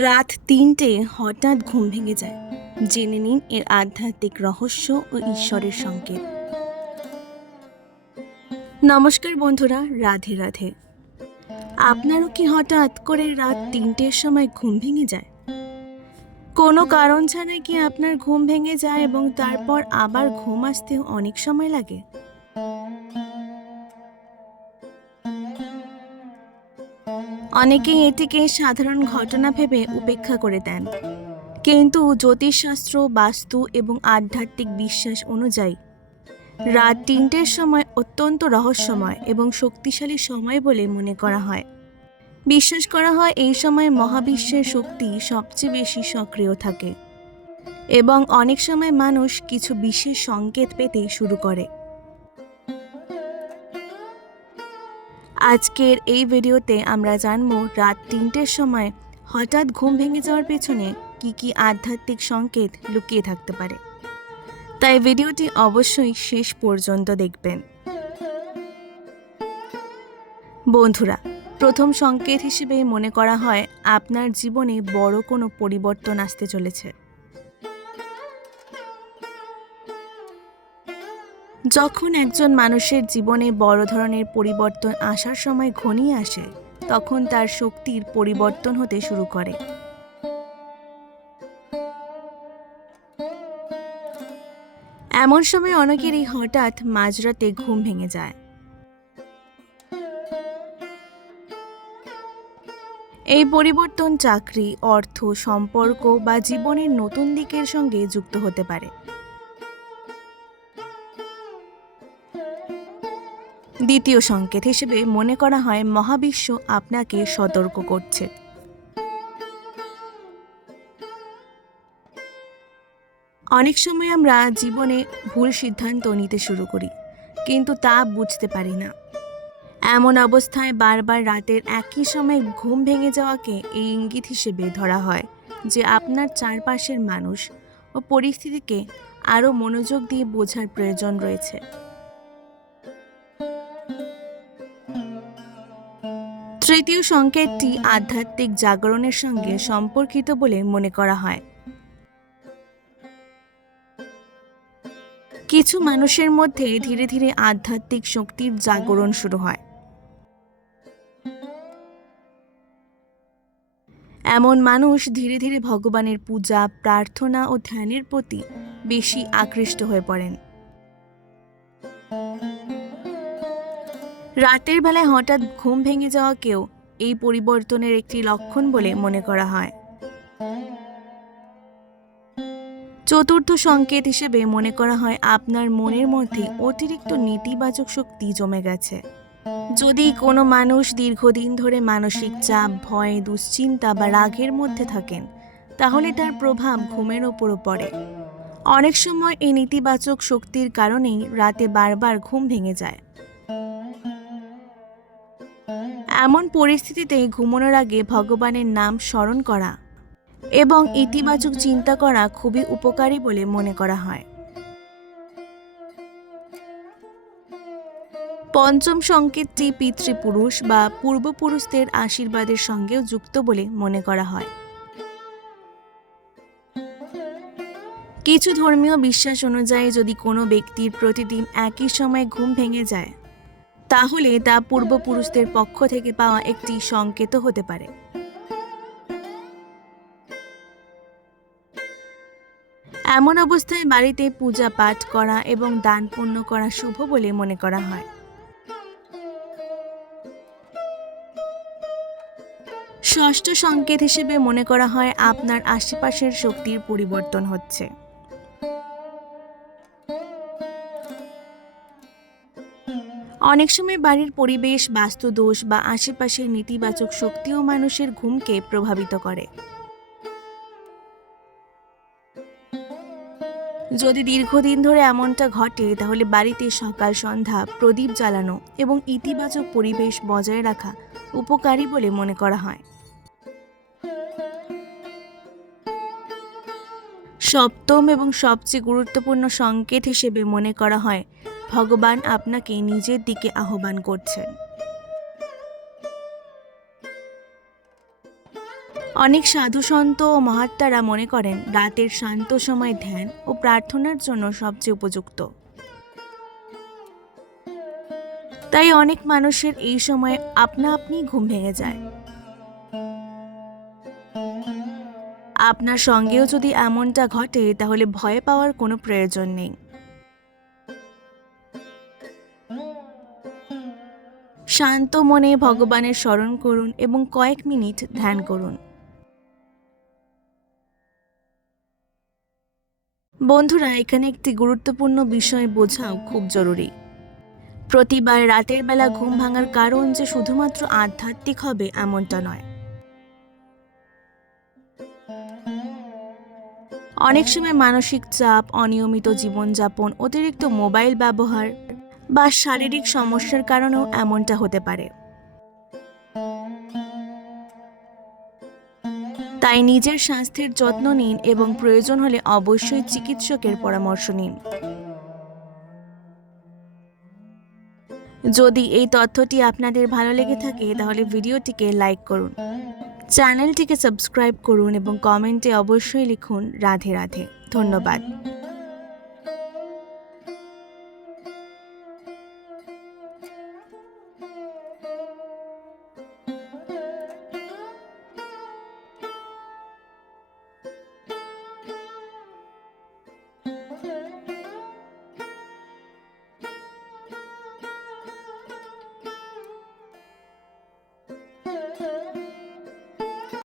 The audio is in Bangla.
রাত ৩টে হঠাৎ ঘুম ভেঙে যায়। জেনে নিন এর আধ্যাত্মিক রহস্য ও ঈশ্বরের সংকেত। নমস্কার বন্ধুরা, রাধে রাধে। আপনারও কি হঠাৎ করে রাত ৩টের সময় ঘুম ভেঙে যায়? কোনো কারণ ছাড়াই কি আপনার ঘুম ভেঙে যায় এবং তারপর আবার ঘুম আসতেও অনেক সময় লাগে? অনেকেই এটিকে সাধারণ ঘটনা ভেবে উপেক্ষা করে দেন, কিন্তু জ্যোতিষশাস্ত্র, বাস্তু এবং আধ্যাত্মিক বিশ্বাস অনুযায়ী রাত ৩টের সময় অত্যন্ত রহস্যময় এবং শক্তিশালী সময় বলে মনে করা হয়। বিশ্বাস করা হয় এই সময় মহাবিশ্বের শক্তি সবচেয়ে বেশি সক্রিয় থাকে এবং অনেক সময় মানুষ কিছু বিশেষ সংকেত পেতে শুরু করে। আজকের এই ভিডিওতে আমরা জানব রাত ৩টের সময় হঠাৎ ঘুম ভেঙে যাওয়ার পেছনে কি কি আধ্যাত্মিক সংকেত লুকিয়ে থাকতে পারে। তাই ভিডিওটি অবশ্যই শেষ পর্যন্ত দেখবেন। বন্ধুরা, প্রথম সংকেত হিসেবে মনে করা হয় আপনার জীবনে বড় কোনো পরিবর্তন আসতে চলেছে। যখন একজন মানুষের জীবনে বড় ধরনের পরিবর্তন আসার সময় ঘনিয়ে আসে, তখন তার শক্তির পরিবর্তন হতে শুরু করে। এমন সময় অনেকেরই হঠাৎ মাঝরাতে ঘুম ভেঙে যায়। এই পরিবর্তন চাকরি, অর্থ, সম্পর্ক বা জীবনের নতুন দিকের সঙ্গে যুক্ত হতে পারে। দ্বিতীয় সংকেত হিসেবে মনে করা হয় মহাবিশ্ব আপনাকে সতর্ক করছে। অনেক সময় আমরা জীবনে ভুল সিদ্ধান্ত নিতে শুরু করি, কিন্তু তা বুঝতে পারি না। এমন অবস্থায় বারবার রাতের একই সময় ঘুম ভেঙে যাওয়াকে এই ইঙ্গিত হিসেবে ধরা হয় যে আপনার চারপাশের মানুষ ও পরিস্থিতিকে আরও মনোযোগ দিয়ে বোঝার প্রয়োজন রয়েছে। তৃতীয় সংকেতটি আধ্যাত্মিক জাগরণের সঙ্গে সম্পর্কিত বলে মনে করা হয়। কিছু মানুষের মধ্যে ধীরে ধীরে আধ্যাত্মিক শক্তির জাগরণ শুরু হয়। এমন মানুষ ধীরে ধীরে ভগবানের পূজা, প্রার্থনা ও ধ্যানের প্রতি বেশি আকৃষ্ট হয়ে পড়েন। রাতের বেলায় হঠাৎ ঘুম ভেঙে যাওয়াকেও এই পরিবর্তনের একটি লক্ষণ বলে মনে করা হয়। চতুর্থ সংকেত হিসেবে মনে করা হয় আপনার মনের মধ্যে অতিরিক্ত নেতিবাচক শক্তি জমে গেছে। যদি কোনো মানুষ দীর্ঘদিন ধরে মানসিক চাপ, ভয়, দুশ্চিন্তা বা রাগের মধ্যে থাকেন, তাহলে তার প্রভাব ঘুমের ওপরও পড়ে। অনেক সময় এই নেতিবাচক শক্তির কারণেই রাতে বারবার ঘুম ভেঙে যায়। এমন পরিস্থিতিতে ঘুমানোর আগে ভগবানের নাম স্মরণ করা এবং ইতিবাচক চিন্তা করা খুবই উপকারী বলে মনে করা হয়। পঞ্চম সংকেতটি পিতৃপুরুষ বা পূর্বপুরুষদের আশীর্বাদের সঙ্গেও যুক্ত বলে মনে করা হয়। কিছু ধর্মীয় বিশ্বাস অনুযায়ী যদি কোনো ব্যক্তির প্রতিদিন একই সময় ঘুম ভেঙে যায়, তাহলে তা পূর্বপুরুষদের পক্ষ থেকে পাওয়া একটি সংকেত হতে পারে। এমন অবস্থায় বাড়িতে পূজা পাঠ করা এবং দান পুণ্য করা শুভ বলে মনে করা হয়। ষষ্ঠ সংকেত হিসেবে মনে করা হয় আপনার আশেপাশের শক্তির পরিবর্তন হচ্ছে। অনেক সময় বাড়ির পরিবেশ, বাস্তুদোষ বা আশেপাশের নেতিবাচক শক্তিও মানুষের ঘুমকে প্রভাবিত করে। যদি দীর্ঘদিন ধরে এমনটা ঘটে, তাহলে বাড়িতে সকাল সন্ধ্যা প্রদীপ জ্বালানো এবং ইতিবাচক পরিবেশ বজায় রাখা উপকারী বলে মনে করা হয়। সপ্তম এবং সবচেয়ে গুরুত্বপূর্ণ সংকেত হিসেবে মনে করা হয় ভগবান আপনাকে নিজের দিকে আহ্বান করছেন। অনেক সাধুসন্ত ও মহাত্মারা মনে করেন রাতের শান্ত সময় ধ্যান ও প্রার্থনার জন্য সবচেয়ে উপযুক্ত। তাই অনেক মানুষের এই সময় আপনা আপনি ঘুম ভেঙে যায়। আপনার সঙ্গেও যদি এমনটা ঘটে তাহলে ভয় পাওয়ার কোনো প্রয়োজন নেই। শান্ত মনে ভগবানের স্মরণ করুন এবং কয়েক মিনিট ধ্যান করুন। বন্ধুরা, এখানে একটি গুরুত্বপূর্ণ বিষয় বোঝাও খুব জরুরি। প্রতিবার রাতের বেলা ঘুম ভাঙার কারণ যে শুধুমাত্র আধ্যাত্মিক হবে এমনটা নয়। অনেক সময় মানসিক চাপ, অনিয়মিত জীবনযাপন, অতিরিক্ত মোবাইল ব্যবহার বা শারীরিক সমস্যার কারণেও এমনটা হতে পারে। তাই নিজের স্বাস্থ্যের যত্ন নিন এবং প্রয়োজন হলে অবশ্যই চিকিৎসকের পরামর্শ নিন। যদি এই তথ্যটি আপনাদের ভালো লেগে থাকে তাহলে ভিডিওটিকে লাইক করুন, চ্যানেলটিকে সাবস্ক্রাইব করুন এবং কমেন্টে অবশ্যই লিখুন রাধে রাধে। ধন্যবাদ।